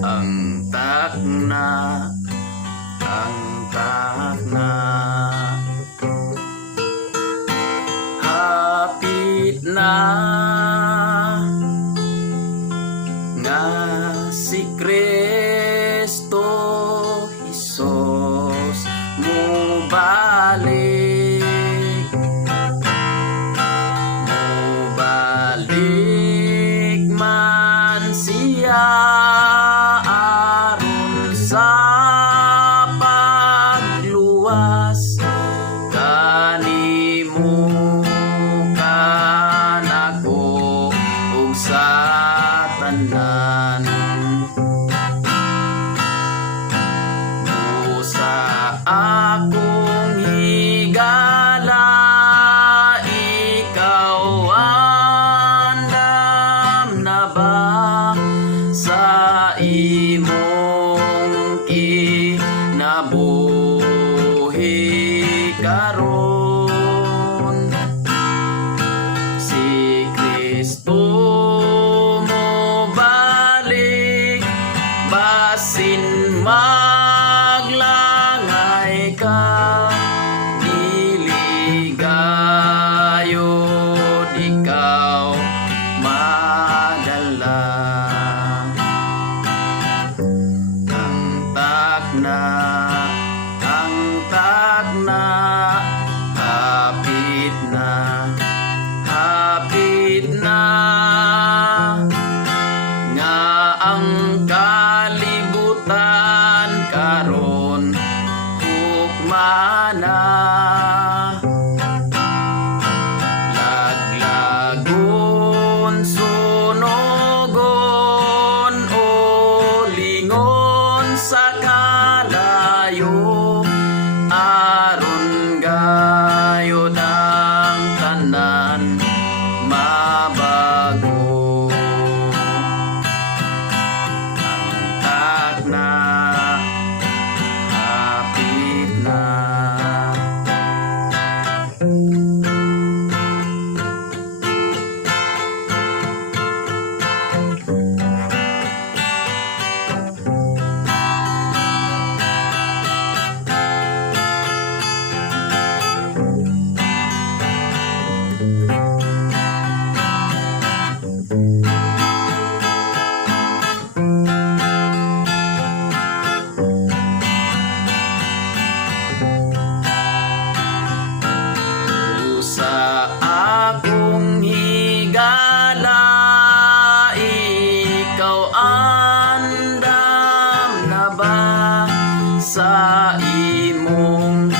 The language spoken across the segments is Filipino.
ang takna, ang takna. Hapit na nga si Kristo Hesus mubalik, mubalik man siya aron sa pagluwas kanimo kanako ug sa tanan. Sa akong higala ikaw andam na ba sa imong kinabuhi karon? Si Kristo mo balik basin maglangay ka, diligayod ikaw madala. Ang takna, ang takna, hapit na, hapit na nga ang kalibutan karon hukmana. Laglagon, sunogon o lingon sa kalayo aron gayod ang tanan mabago. Ang takna, hapit na. Sa akong higala ikaw andam na ba sa imong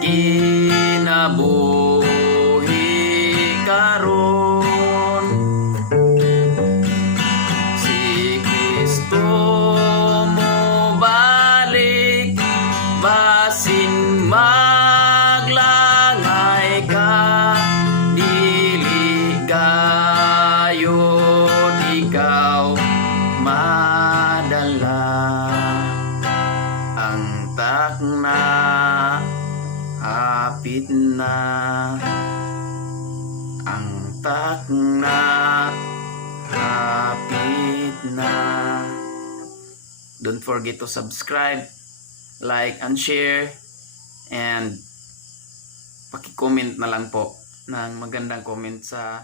kinabuhi karon? Si Kristo mo balik basin maglangay ka, diligayod ikaw madala. Ang takna, hapit na, ang takna, hapit na. Don't forget to subscribe, like and share, and paki-comment na lang po ng magandang comment sa